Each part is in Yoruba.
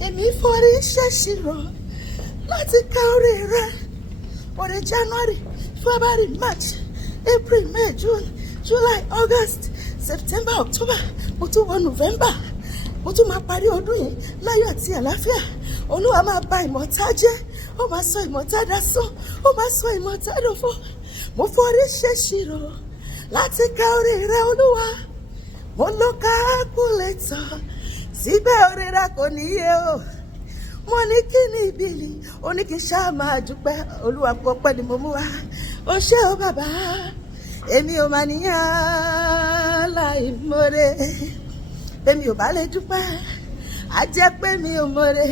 èmi fori sesiro lati ka orí rẹ. Ọ̀rẹ́ January, February, March, April, May, June, July, August, September, October, mo tún wọ November, mo tún máa parí ọdún yìí láyọ̀ àti àlàáfíà. Olúwa máa bà ìmọ̀ta jẹ́, ó máa sọ ìmọ̀ta dasán, ó máa sọ ìmọ̀ta dòfo. Mo forí sesiro láti ka orí rẹ Olúwa. Mo lo calculator, síbẹ̀ orí rẹ kò níye o. Mo ní kí ni ìbílí, ó ní kí n ṣáà máa dúpẹ́. Olúwa ọpẹ́ ni mo mú wá. Ó ṣé o bàbá, èmi ò máa níyàn láìmoore. Bẹ́mi ò bá lè dúpẹ́, á jẹ́ pé mi ò moore.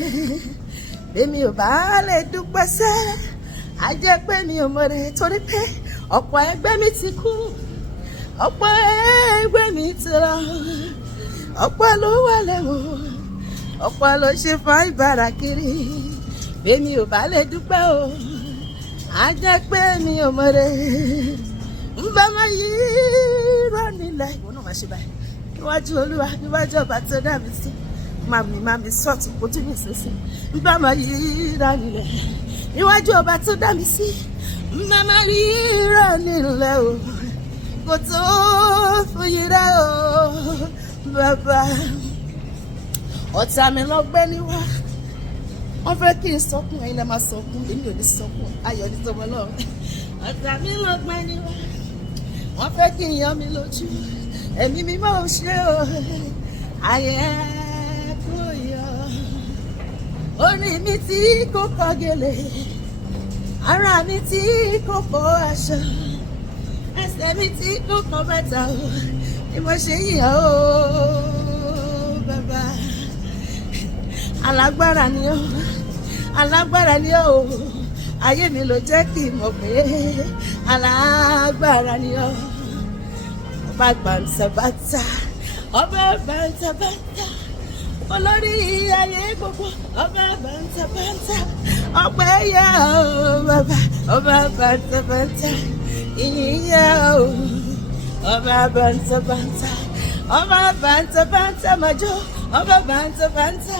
Bẹ́mi ò bá lè dúpẹ́ sẹ́, á jẹ́ pé mi ò moore. Torí pé ọ̀pọ̀ ẹgbẹ́ mi ti kú, ọ̀pọ̀ ẹgbẹ́ mi ti lọ, ọ̀pọ̀ ló wà lẹ́wọ̀n, ọ̀pọ̀ ló ṣe fún ìbára kiri. Bẹ́mi ò bá lè dúpẹ́ o, á jẹ́ pé mi ò moore. Ń bá máa yí rọ nílẹ̀. Ìwọ náà máa ṣe báyìí níwájú Olúwa, níwájú ọba tó dá mi sí. Màmí sọ̀tù kójú mi sísè. Ń bá máa yí rọ nílẹ̀ níwájú ọba tó dá mi sí. Ń bá máa yí rọ nílẹ̀ o, kò tó fún yí rẹ o bàbá. Ọ̀tá mi lọ gbé níwá, wọ́n fẹ́ kí n sọkún, ẹ̀yin lẹ́ máa sọkún, èmi ò ní sọkún, ayọ̀ ní tọmọ náà. Ọ̀tá mi lọ gbé níwá, wọ́n fẹ́ kí n yọ mi lójú, ẹ̀mí mi máa ń ṣe o, ayẹ kò yọ. Orí mi tí kò kọ gèlè, ara mi tí kò kọ aṣọ, ẹsẹ̀ mi tí kò kọ bàtà o, ni mo ṣe yíyọ o bàbá. Alágbára ni ọ́, alágbára ni ọ́ o, ayé mi ló jẹ́ kí n mọ̀ pé alágbára ni ọ́. Ọba bàǹtàbàǹtà, ọba bàǹtàbàǹtà, olórí ayé gbogbo, ọba bàǹtàbàǹtà, ọpẹ́ yẹ o bàbá. Ọba bàǹtàbàǹtà, ìyìn yẹ o, ọba bàǹtàbàǹtà, ọba bàǹtàbàǹtà màjọ, ọba bàǹtàbàǹtà,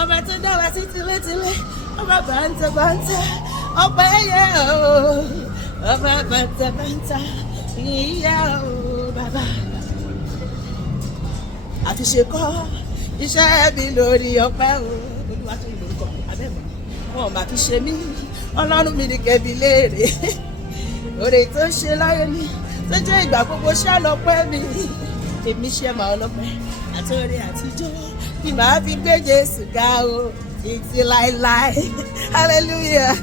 ọba tó dá wa sí tilétilé, ọba bàǹtàbàǹtà, ọpẹ́ yẹ o, ọba bàǹtàbàǹtà, ìyìn yẹ o bàbá. Àfiṣe kọ́ iṣẹ́ mi lórí ọpẹ́ o. Olúwa tó ń lórúkọ abẹ́mọ̀, wọn ò máa fi ṣe mí. Ọlọ́run mi ní kẹ́bi léèrè oore tó ṣe láyé mi, tó jẹ́ ìgbà gbogbo ṣá lọ́pẹ́ mi. Èmi ṣe máa ọlọ́pẹ́ àti oore àtijọ́, kí màá fi gbé Jésù ga o títí láéláé. Hallelujah.